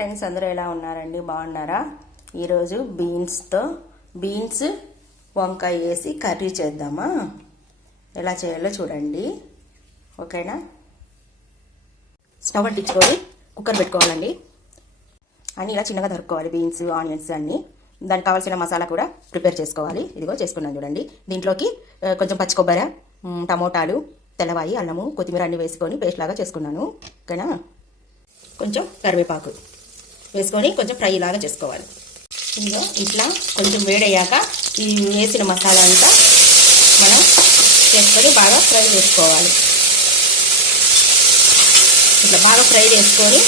Friends, అందరూ ఎలా ఉన్నారండి? బాగున్నారా? ఈరోజు బీన్స్ వంకాయ వేసి కర్రీ చేద్దామా? ఎలా చేయాలో చూడండి. ఓకేనా? స్టవ్ అంటించుకొని కుక్కర్ పెట్టుకోవాలండి. అన్నీ ఇలా చిన్నగా దొరుకుకోవాలి. బీన్స్, ఆనియన్స్ అన్నీ. దానికి కావాల్సిన మసాలా కూడా ప్రిపేర్ చేసుకోవాలి. ఇదిగో చేసుకున్నాను చూడండి. దీంట్లోకి కొంచెం పచ్చి కొబ్బరి, టమోటాలు, తెల్లవాయి, అల్లము, కొత్తిమీర అన్నీ వేసుకొని పేస్ట్ లాగా చేసుకున్నాను. ఓకేనా? కొంచెం కరివేపాకు వేసుకొని కొంచెం ఫ్రై లాగా చేసుకోవాలి. ఇదిగో ఇట్లా కొంచెం వేడయ్యాక ఈ వేసిన మసాలా అంతా మనం చేసుకొని బాగా ఫ్రై చేసుకోవాలి. ఇట్లా బాగా ఫ్రై చేసుకొని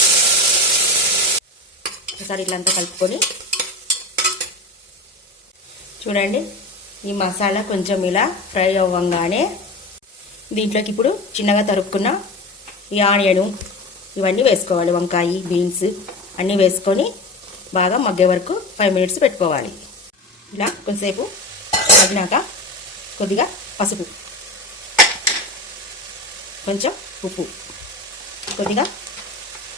ఒకసారి ఇట్లా అంతా కలుపుకొని చూడండి. ఈ మసాలా కొంచెం ఇలా ఫ్రై అవ్వగానే దీంట్లోకి ఇప్పుడు చిన్నగా తరుక్కున్న ఈ ఆనియను ఇవన్నీ వేసుకోవాలి. వంకాయ, బీన్స్ అన్నీ వేసుకొని బాగా మగ్గే వరకు 5 మినిట్స్ పెట్టుకోవాలి. ఇలా కొంతసేపు మగ్గినాక కొద్దిగా పసుపు, కొంచెం ఉప్పు, కొద్దిగా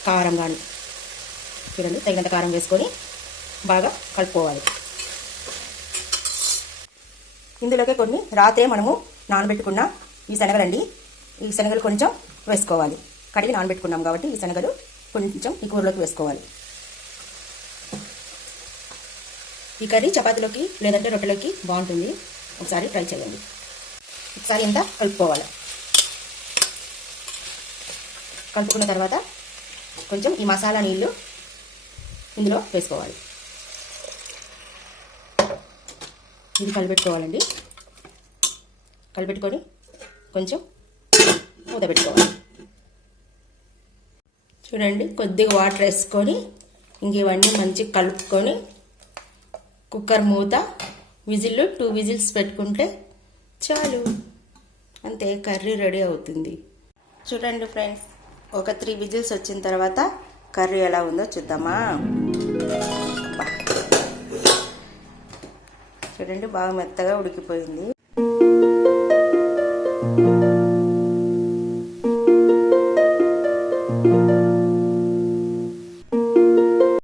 కారం కానీ చూడండి తగినంత కారం వేసుకొని బాగా కలుపుకోవాలి. ఇందులోకి కొన్ని రాత్రే మనము నానబెట్టుకున్న ఈ శనగలండి. ఈ శనగలు కొంచెం వేసుకోవాలి. కడిగి నానబెట్టుకున్నాం కాబట్టి ఈ శనగలు కొంచెం ఈ కూరలోకి వేసుకోవాలి. ఈ కర్రీ చపాతీలోకి లేదంటే రొట్టెలోకి బాగుంటుంది. ఒకసారి ట్రై చేయండి. ఒకసారి ఇంత కలుపుకోవాలి. కలుపుకున్న తర్వాత కొంచెం ఈ మసాలా నీళ్ళు ఇందులో వేసుకోవాలి. ఇది కలిపెట్టుకోవాలండి. కలిపెట్టుకొని కొంచెం మూత పెట్టుకోవాలి. చూడండి, కొద్దిగా వాటర్ వేసుకొని ఇంక ఇవన్నీ మంచిగా కలుపుకొని కుక్కర్ మూత 2 విజిల్స్ పెట్టుకుంటే చాలు. అంతే, కర్రీ రెడీ అవుతుంది. చూడండి ఫ్రెండ్స్, ఒక 3 విజిల్స్ వచ్చిన తర్వాత కర్రీ ఎలా ఉందో చూద్దామా? చూడండి, బాగా మెత్తగా ఉడికిపోయింది.